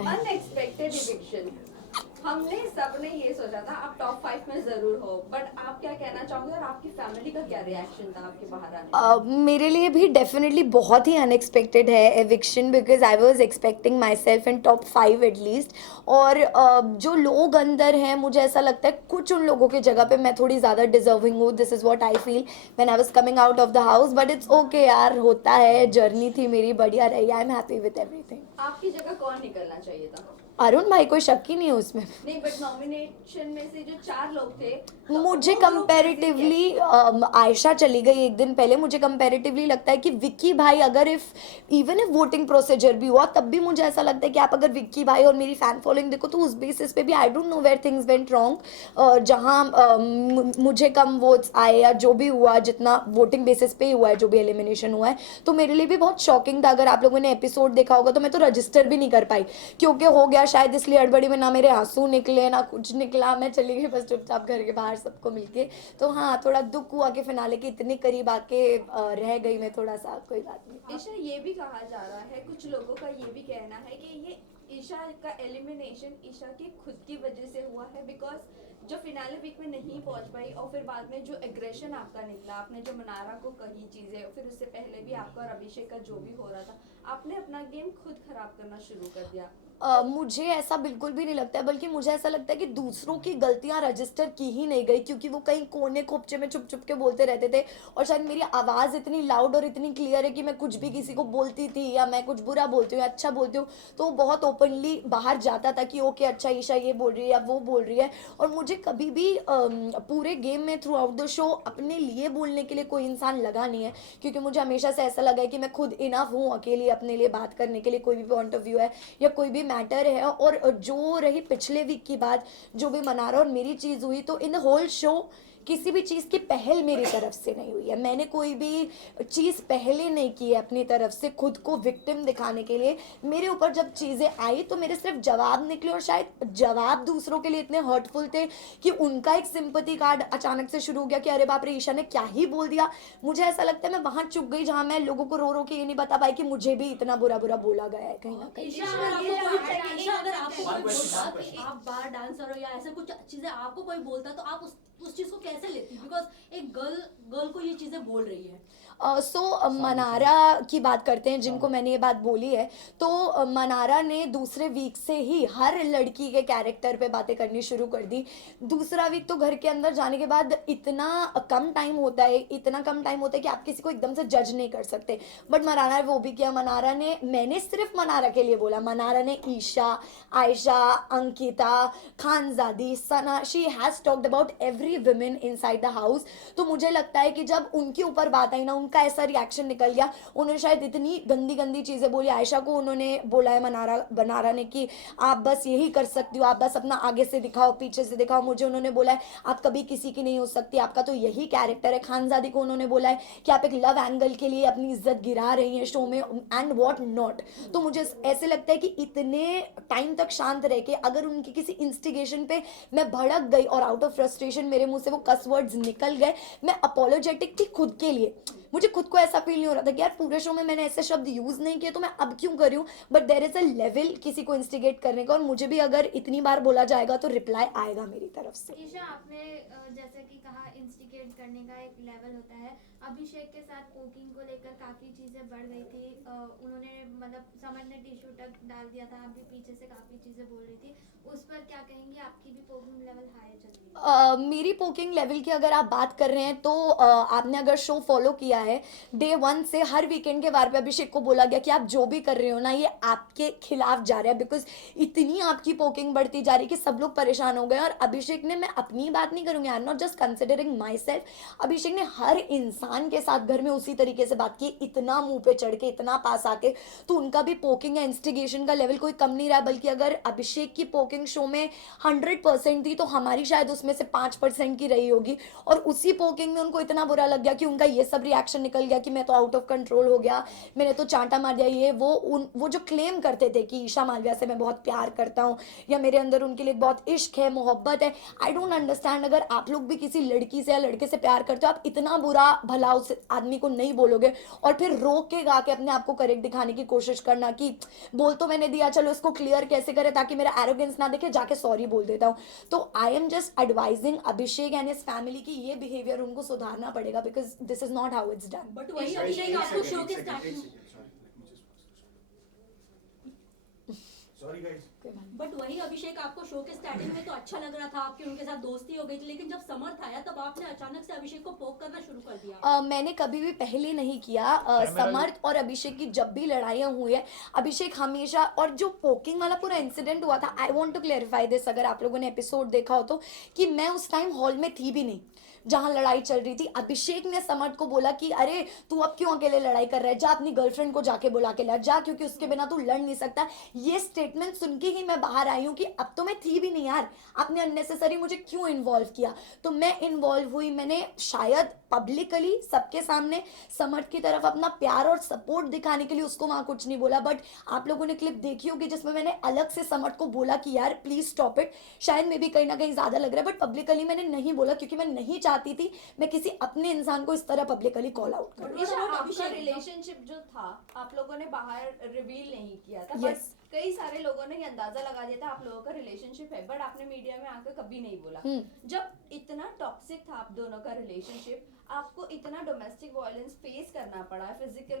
है। Unexpected eviction, हमने सबने ये सोचा था आप टॉप 5 में जरूर हो, बट आप क्या कहना चाहोगे और आपकी फैमिली का क्या रिएक्शन था आपके बाहर आने पर? मेरे लिए भी डेफिनेटली बहुत ही अनएक्सपेक्टेड है eviction, because I was expecting my self in top 5 at least. और जो लोग अंदर हैं, मुझे ऐसा लगता है कुछ उन लोगों की जगह पे मैं थोड़ी ज़्यादा डिजर्विंग हूँ। This is what I feel when I was coming out of the house, but it's okay यार, होता है, जर्नी थी मेरी, बढ़िया रही, I am happy with everything. आपकी जगह कौन निकलना चाहिए था? अरुण भाई, कोई शक ही नहीं है उसमें। नहीं, बट नॉमिनेशन में से जो 4 लोग थे, तो मुझे वो group कैसे कंपैरेटिवली आयशा चली गई एक दिन पहले, मुझे कंपैरेटिवली लगता है कि विक्की भाई, अगर इवन इफ वोटिंग प्रोसीजर भी हुआ तब भी मुझे ऐसा लगता है कि आप अगर विक्की भाई और मेरी फैन फॉलोइंग देखो तो उस बेसिस पे भी I don't know where things went wrong. जहाँ मुझे कम वोट्स आए या जो भी हुआ, जितना वोटिंग बेसिस पे ही हुआ है, जो भी एलिमिनेशन हुआ है, तो मेरे लिए भी बहुत शॉकिंग था। अगर आप लोगों ने एपिसोड देखा होगा तो मैं तो रजिस्टर भी नहीं कर पाई, क्योंकि हो गया शायद इसलिए हड़बड़ी में, ना मेरे आंसू निकले ना कुछ निकला, मैं चली गई बस चुपचाप घर के बाहर सबको मिलके। तो हाँ, थोड़ा दुख हुआ कि फिनाले के इतने करीब आके रह गई मैं थोड़ा सा, कोई बात नहीं। ईशा, ये भी कहा जा रहा है, कुछ लोगों का ये भी कहना है कि ये ईशा का एलिमिनेशन ईशा की खुद की वजह से हुआ है, बिकॉज जो फिनाले वीक में नहीं पहुंच पाई और फिर बाद में जो एग्रेशन आपका निकला, आपने जो मनारा को कही चीजें, फिर उससे पहले भी आपका और अभिषेक का जो भी हो रहा था, आपने अपना गेम खुद खराब करना शुरू कर दिया। मुझे ऐसा बिल्कुल भी नहीं लगता है, बल्कि मुझे ऐसा लगता है कि दूसरों की गलतियां रजिस्टर की ही नहीं गई, क्योंकि वो कहीं कोने खोपचे में छुप छुप के बोलते रहते थे। और शायद मेरी आवाज़ इतनी लाउड और इतनी क्लियर है कि मैं कुछ भी किसी को बोलती थी, या मैं कुछ बुरा बोलती हूँ या अच्छा बोलती हूँ तो वो बहुत ओपनली बाहर जाता था कि ओके अच्छा ईशा ये बोल रही है या वो बोल रही है। और मुझे कभी भी पूरे गेम में थ्रू आउट द शो अपने लिए बोलने के लिए कोई इंसान लगा नहीं है, क्योंकि मुझे हमेशा से ऐसा लगा है कि मैं खुद इनफ हूँ अकेली अपने लिए बात करने के लिए, कोई भी पॉइंट ऑफ व्यू है या कोई भी मैटर है। और जो रही पिछले वीक की बात, जो भी मनारा और मेरी चीज़ हुई, तो इन द होल शो किसी भी चीज़ की पहल मेरी तरफ से नहीं हुई है। मैंने कोई भी चीज़ पहले नहीं की है अपनी तरफ से खुद को विक्टिम दिखाने के लिए। मेरे ऊपर जब चीज़ें आई तो मेरे सिर्फ जवाब निकले, और शायद जवाब दूसरों के लिए इतने हर्टफुल थे कि उनका एक सिंपथी कार्ड अचानक से शुरू हो गया कि अरे बाप रे, ईशा ने क्या ही बोल दिया। मुझे ऐसा लगता है मैं वहां चुप गई जहां मैं लोगों को रो रो के ये नहीं बता पाई कि मुझे भी इतना बुरा बुरा बोला गया है कहीं ना कहीं। ईशा, अगर आपको कोई बोलता कि आप बार डांसर हो या ऐसे कुछ चीजें आपको कोई बोलता तो आप उस चीज को कैसे लेती, बिकॉज एक गर्ल को ये चीजें बोल रही है। मनारा की बात करते हैं, जिनको मैंने ये बात बोली है। तो मनारा ने दूसरे वीक से ही हर लड़की के कैरेक्टर पे बातें करनी शुरू कर दी। दूसरा वीक तो घर के अंदर जाने के बाद इतना कम टाइम होता है, इतना कम टाइम होता है कि आप किसी को एकदम से जज नहीं कर सकते, बट मनारा ने वो भी किया। मनारा ने, मैंने सिर्फ मनारा के लिए बोला, मनारा ने Isha, Ayesha, Ankita, Khanzadi, Sana, she has talked about every women inside the house. तो मुझे लगता है कि जब उनके ऊपर बात आई ना, उनका ऐसा रिएक्शन निकल गया। उन्होंने शायद इतनी गंदी गंदी चीज़ें बोली। आयशा को उन्होंने बोला है बनारा ने कि आप बस यही कर सकती हो, आप बस अपना आगे से दिखाओ पीछे से दिखाओ। मुझे उन्होंने बोला है आप कभी किसी की नहीं हो सकती, आपका तो यही कैरेक्टर है। खानजादी को उन्होंने बोला है कि आप एक लव एंगल के लिए अपनी इज्जत गिरा रही हैं शो में, एंड वॉट नॉट। तो मुझे ऐसे लगता है कि इतने टाइम तक शांत रह के अगर उनकी किसी इंस्टिगेशन पे मैं भड़क गई और आउट ऑफ फ्रस्ट्रेशन मेरे मुंह से वो कस वर्ड्स निकल गए, मैं अपोलोजेटिक थी खुद के लिए। मुझे खुद को ऐसा फील नहीं हो रहा था कि यार पूरे शो में मैंने ऐसे शब्द यूज नहीं किए तो मैं अब क्यों कर रही हूँ। But there is a level किसी को इंस्टिगेट करने का, और मुझे भी अगर इतनी बार बोला जाएगा तो रिप्लाई आएगा मेरी तरफ से। ईशा, आपने जैसे कि कहा इंस्टिगेट करने का एक लेवल होता है। अभिषेक के साथ पोकिंग को लेकर काफ़ी चीज़ें बढ़ गई थी। उन्होंने मतलब समर ने टिश्यू तक डाल दिया था, आप भी पीछे से काफ़ी चीज़ें बोल रही थी, उस पर क्या कहेंगे? आपकी भी पोकिंग लेवल हाई चल रही है? मेरी पोकिंग लेवल की अगर आप बात कर रहे हैं तो आपने अगर शो फॉलो किया है, डे वन से हर वीकेंड के बारे पे अभिषेक को बोला गया कि आप जो भी कर रहे हो ना ये आपके खिलाफ जा रहा है, बिकॉज इतनी आपकी पोकिंग बढ़ती जा रही है कि सब लोग परेशान हो गए। और अभिषेक ने, मैं अपनी बात नहीं करूंगी, I am not just considering myself, Abhishek ने हर इंसान के साथ घर में उसी तरीके से बात की, इतना मुंह पे चढ़ के, इतना पास आके। तो उनका भी पोकिंग या इंस्टिगेशन का लेवल कोई कम नहीं रहा, बल्कि अगर अभिषेक की पोकिंग शो में 100% थी तो हमारी शायद उसमें से 5% की रही होगी। और उसी पोकिंग में उनको इतना बुरा लग गया कि उनका ये सब रिएक्शन रिएक्शन निकल गया कि मैं तो आउट ऑफ कंट्रोल हो गया, मैंने तो चांटा मार दिया, ये वो जो क्लेम करते थे कि ईशा मालविया से मैं बहुत प्यार करता हूँ या मेरे अंदर उनके लिए बहुत इश्क है, मोहब्बत है। आई डोंट अंडरस्टैंड, अगर आप लोग भी किसी लड़की से या लड़के से प्यार करते हो, आप इतना बुरा भला उस आदमी को नहीं बोलोगे और फिर रोक के गा के अपने आप को करेक्ट दिखाने की कोशिश करना कि बोल तो मैंने दिया, चलो इसको क्लियर कैसे करें ताकि मेरा एरोगेंस ना देखे, जाके सॉरी बोल देता हूँ। तो I am just advising Abhishek and his family की ये बिहेवियर उनको सुधारना पड़ेगा, because this is not how it's done. But वही अभिषेक आपको शो के स्टार्टिंग Sorry guys. बट वही अभिषेक आपको शो के स्टार्टिंग में तो अच्छा लग रहा था, आपकी उनके साथ दोस्ती हो गई थी, लेकिन जब समर्थ आया तब आपने अचानक से अभिषेक को पोक करना शुरू कर दिया। मैंने कभी भी पहले नहीं किया। समर्थ और अभिषेक की जब भी लड़ाइयाँ हुई है, अभिषेक हमेशा, और जो पोकिंग वाला पूरा इंसिडेंट हुआ था, I want to clarify this, अगर आप लोगों ने एपिसोड देखा हो तो, कि मैं उस टाइम हॉल में थी भी नहीं जहां लड़ाई चल रही थी। अभिषेक ने समर्थ को बोला कि अरे तू अब क्यों अकेले लड़ाई कर रहा है, जा अपनी गर्लफ्रेंड को जाके बुला के ला, जा, क्योंकि उसके बिना तू लड़ नहीं सकता। ये स्टेटमेंट सुन के ही मैं बाहर आई हूँ कि अब तो मैं थी भी नहीं यार, आपने अननेसेसरी मुझे क्यों इन्वॉल्व किया। तो मैं इन्वॉल्व हुई, मैंने शायद पब्लिकली सबके सामने समर्थ की तरफ अपना प्यार और सपोर्ट दिखाने के लिए उसको वहां कुछ नहीं बोला। बट आप लोगों ने क्लिप देखी होगी जिसमें मैंने अलग से समर्थ को बोला कि यार प्लीज स्टॉप इट, शायद मे भी कहीं ना कहीं ज्यादा लग रहा है, बट पब्लिकली मैंने नहीं बोला क्योंकि मैं नहीं चाहती थी मैं किसी अपने इंसान को इस तरह पब्लिकली कॉल आउट करूं। ईशा, आपका रिलेशनशिप जो था आप लोगों ने बाहर रिवील नहीं किया था, Yes. बट कई सारे लोगों ने ये अंदाजा लगा दिया था आप लोगों का रिलेशनशिप है, बट आपने मीडिया में आकर कभी नहीं बोला। जब इतना टॉक्सिक था आप दोनों का रिलेशनशिप, आपको इतना डोमेस्टिक वायलेंस फेस करना पड़ा, फिजिकल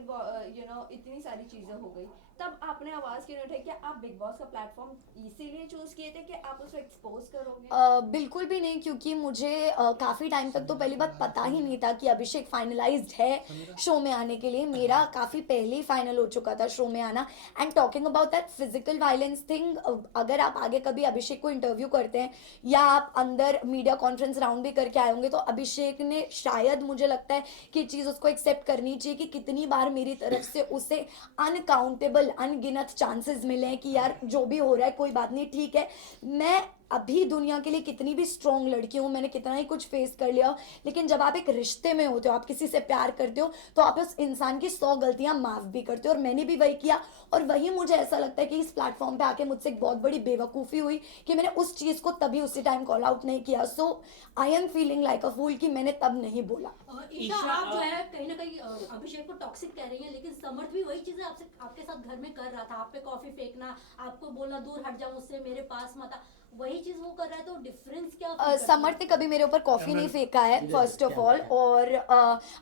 इतनी सारी चीजें हो गई, तब आपने आवाज क्यों नहीं उठाई? क्या आप बिग बॉस का प्लेटफॉर्म इसीलिए चूज किए थे कि आप उसको एक्सपोज करोगे? बिल्कुल भी नहीं, क्योंकि मुझे काफ़ी टाइम तक तो पहली बात पता ही नहीं था कि अभिषेक फाइनलाइज्ड है शो में आने के लिए। मेरा काफ़ी पहले ही फाइनल हो चुका था शो में आना। And talking about that physical violence thing, अगर आप आगे कभी अभिषेक को इंटरव्यू करते हैं या आप अंदर मीडिया कॉन्फ्रेंस राउंड भी करके आए होंगे, तो अभिषेक ने शायद, मुझे लगता है कि चीज़ उसको एक्सेप्ट करनी चाहिए कि कितनी बार मेरी तरफ से उसे अनकाउंटेबल अनगिनत चांसेस मिले हैं कि यार जो भी हो रहा है कोई बात नहीं, ठीक है, मैं अभी दुनिया के लिए कितनी भी स्ट्रॉन्ग लड़की हूँ, मैंने कितना ही कुछ फेस कर लिया, लेकिन जब आप एक रिश्ते में होते हो, आप किसी से प्यार करते हो, तो आप उस इंसान की 100 गलतियां माफ भी करते हो, और मैंने भी वही किया। और वही मुझे ऐसा लगता है कि इस प्लेटफॉर्म पे आके मुझसे एक बहुत बड़ी बेवकूफ़ी हुई कि मैंने उस चीज़ को तभी उसी टाइम कॉल आउट नहीं किया। So I am feeling like a fool कि मैंने तब नहीं बोला। ईशा, आप जो है कहीं ना कहीं अभिषेक को टॉक्सिक कह रही हैं, लेकिन समर्थ भी वही चीजें आपसे आपके साथ घर में कर रहा था, आप पे कॉफी फेंकना, आपको बोलना दूर हट जाओ मुझसे, मेरे पास मत आ, वही चीज वो कर रहा है, तो डिफरेंस क्या feel करते समर्थ ने कभी मेरे ऊपर कॉफी नहीं फेंका है फर्स्ट ऑफ ऑल, और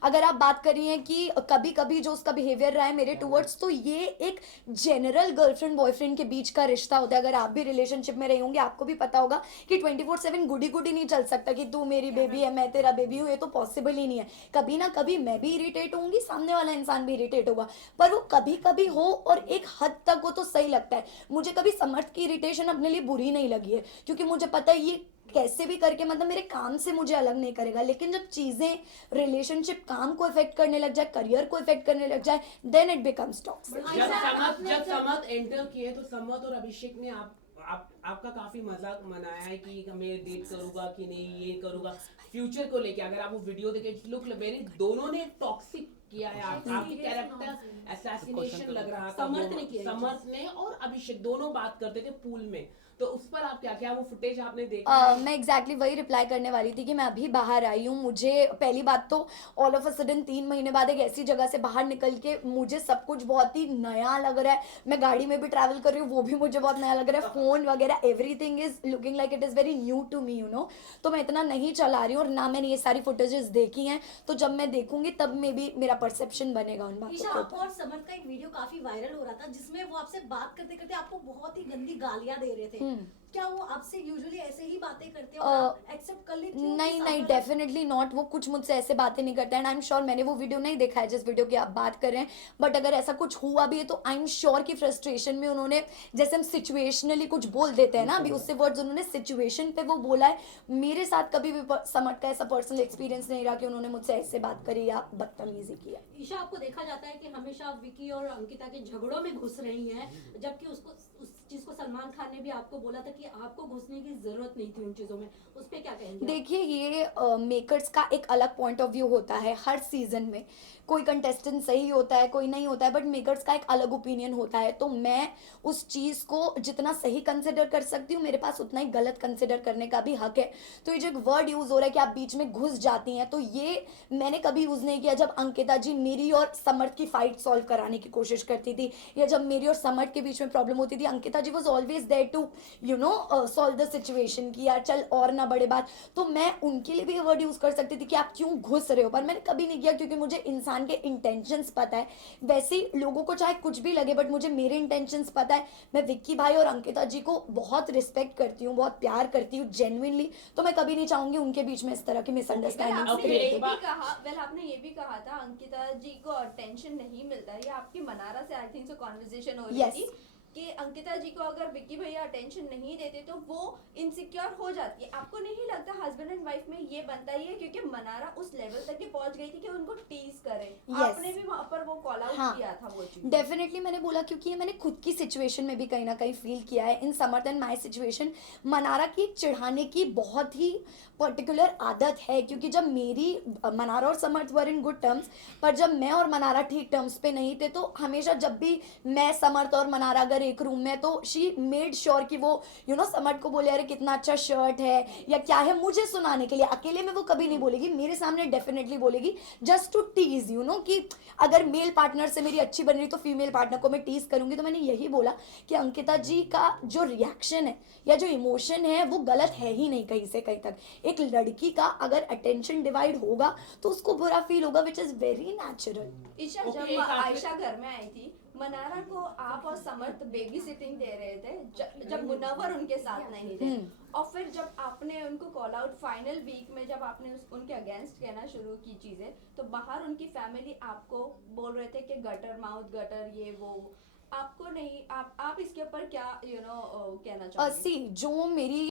अगर आप बात कर रही हैं कि कभी कभी जो उसका बिहेवियर रहा है मेरे टूवर्ड्स, तो ये एक जनरल गर्लफ्रेंड बॉयफ्रेंड के बीच का रिश्ता होता है। अगर आप भी रिलेशनशिप में रही होंगे आपको भी पता होगा कि 24/7 गुडी गुडी नहीं चल सकता कि तू मेरी बेबी है मैं तेरा बेबी हूँ, ये तो पॉसिबल ही नहीं है। कभी ना कभी मैं भी इरिटेट होंगी, सामने वाला इंसान भी इरिटेट होगा, पर वो कभी कभी हो और एक हद तक वो तो सही लगता है। मुझे कभी समर्थ की इरिटेशन अपने लिए बुरी नहीं लगी है, क्योंकि मुझे पता है ये कैसे भी करके मतलब मेरे काम से मुझे अलग नहीं करेगा। लेकिन जब चीजें रिलेशनशिप काम को इफेक्ट करने लग जाए, करियर को इफेक्ट करने लग जाए, देन इट बिकम्स टॉक्सिक। जब समर्थ एंटर किए तो समर्थ और अभिषेक ने आपका काफी मजाक मनाया है कि मैं डेट करूंगा कि नहीं, ये करूंगा फ्यूचर को लेके। अगर आप वो वीडियो देखें, लुक वेरी, दोनों ने टॉक्सिक किया है, आपकी कैरेक्टर असैसिनेशन लग रहा था। समर्थ ने और अभिषेक दोनों बात करते थे पूल में, तो उस पर आप क्या वो फुटेज आपने देखा? मैं एग्जैक्टली वही रिप्लाई करने वाली थी कि मैं अभी बाहर आई हूँ। मुझे पहली बात तो ऑल ऑफ अ सडन 3 महीने बाद एक ऐसी जगह से बाहर निकल के मुझे सब कुछ बहुत ही नया लग रहा है। मैं गाड़ी में भी ट्रैवल कर रही हूँ, वो भी मुझे बहुत नया लग रहा है, फोन वगैरह everything is looking like it is very new to me, you know. तो मैं इतना नहीं चला रही हूँ और ना मैंने ये सारी फुटेजेस देखी हैं, तो जब मैं देखूंगी तब में भी मेरा परसेप्शन बनेगा उन बातों ईशा, के आपको ऊपर। और समर्थ का एक वीडियो काफी वायरल हो रहा था जिसमें वो आपसे बात करते करते आपको बहुत ही गंदी गालियां दे रहे थे। क्या वो आपसे यूजुअली ऐसे ही बातें करते हो और आप एक्सेप्ट कर लेती हो? नहीं नहीं, डेफिनेटली नॉट। वो कुछ मुझसे ऐसे बातें नहीं करता, एंड आई एम श्योर मैंने वो वीडियो नहीं देखा है जिस वीडियो की आप बात कर रहे हैं, बट अगर ऐसा कुछ हुआ भी है तो आई एम श्योर कि फ्रस्ट्रेशन में उन्होंने, जैसे हम सिचुएशनली कुछ बोल देते हैं ना, अभी उससे वर्ड्स उन्होंने सिचुएशन पे वो बोला है। मेरे साथ कभी भी समर्थ का ऐसा पर्सनल एक्सपीरियंस नहीं रहा कि उन्होंने मुझसे ऐसे बात करी या बदतमीजी किया। ईशा, आपको देखा जाता है कि हमेशा विकी और अंकिता के झगड़ों में घुस रही हैं, जबकि उसको उस चीज को सलमान सलमान खान ने भी आपको बोला था कि आपको घुसने की जरूरत नहीं थी उन चीजों में, उस पे क्या कहेंगे आप? देखिए ये मेकर्स का एक अलग पॉइंट ऑफ व्यू होता है हर सीजन में। कोई कंटेस्टेंट सही होता है, कोई नहीं होता है, बट मेकर्स का एक अलग ओपिनियन होता है। तो मैं उस चीज़ को जितना सही कंसिडर कर सकती हूँ, मेरे पास उतना ही गलत कंसिडर करने का भी हक है। तो ये जो एक वर्ड यूज़ हो रहा है कि आप बीच में घुस जाती हैं, तो ये मैंने कभी यूज़ नहीं किया। जब अंकिता जी मेरी और समर्थ की फाइट सॉल्व कराने की कोशिश करती थी, या जब मेरी और समर्थ के बीच में प्रॉब्लम होती थी, Ankita ji was always there to solve the situation कि यार चल और ना बड़े बात। तो मैं उनके लिए भी ये वर्ड यूज़ कर सकती थी कि आप क्यों घुस रहे हो, पर मैंने कभी नहीं किया, क्योंकि मुझे इंसान के इंटेंशंस पता है। वैसे ही लोगों को चाहे कुछ भी लगे, बट मुझे मेरे इंटेंशंस पता है। मैं विक्की भाई और अंकिता जी को बहुत रिस्पेक्ट करती हूँ, बहुत प्यार करती हूँ जेन्युइनली। तो मैं कभी नहीं चाहूंगी उनके बीच में इस तरह की मिसअंडरस्टैंडिंग Okay, आपने एक ये भी बात- कहा, वेल आपने ये भी कहा था अंकिता जी को अटेंशन नहीं मिलता है। ये आपकी मनारा से आई थिंक सो कॉन्वर्जेशन हो रही Yes. थी कि अंकिता जी को अगर विक्की भैया अटेंशन नहीं देते तो वो इनसिक्योर हो जाती है। आपको नहीं लगता हस्बैंड एंड वाइफ में ये बनता ही है, क्योंकि मनारा उस लेवल तक ही पहुंच गई थी कि उनको टीज करे। Yes. आपने भी वहां पर वो कॉल आउट हाँ। किया था वो चीज। डेफिनेटली मैंने बोला, क्योंकि ये मैंने खुद की सिचुएशन में भी कहीं ना कहीं फील किया है। इन समर्थ एंड माई सिचुएशन, मनारा की चिढ़ाने की बहुत ही पर्टिकुलर आदत है, क्योंकि जब मेरी मनारा और समर्थ वर इन गुड टर्म्स, पर जब मैं और मनारा ठीक टर्म्स पे नहीं थे, तो हमेशा जब भी मैं, समर्थ और मनारा अगर एक रूम में, तो शी मेड श्योर कि वो समर्थ को बोले अरे कितना अच्छा शर्ट है या क्या है, मुझे सुनाने के लिए। अकेले में वो कभी नहीं बोलेगी, मेरे सामने डेफिनेटली बोलेगी, जस्ट टू टीज कि अगर मेल पार्टनर से मेरी अच्छी बन रही तो फीमेल पार्टनर को मैं टीज करूंगी। तो मैंने यही बोला कि अंकिता जी का जो रिएक्शन है या जो इमोशन है वो गलत है ही नहीं कहीं से कहीं तक। एक लड़की का अगर अटेंशन डिवाइड होगा तो उसको बुरा फील होगा, which is very natural. Isha, Okay, जब एक आखिरी- आयशा घर में आई थी, मनारा को आप और समर्थ बेबी सिटिंग दे रहे थे जब मुनव्वर उनके साथ नहीं थे। और फिर जब आपने उनको कॉल आउट फाइनल वीक में, जब आपने उनके अगेंस्ट कहना शुरू की चीजें, तो बाहर उनकी फैमिली आपको बोल रहे थे कि गटर माउथ, गटर ये वो। आपको नहीं, आप इसके ऊपर क्या कहना चाहोगे? सी जो मेरी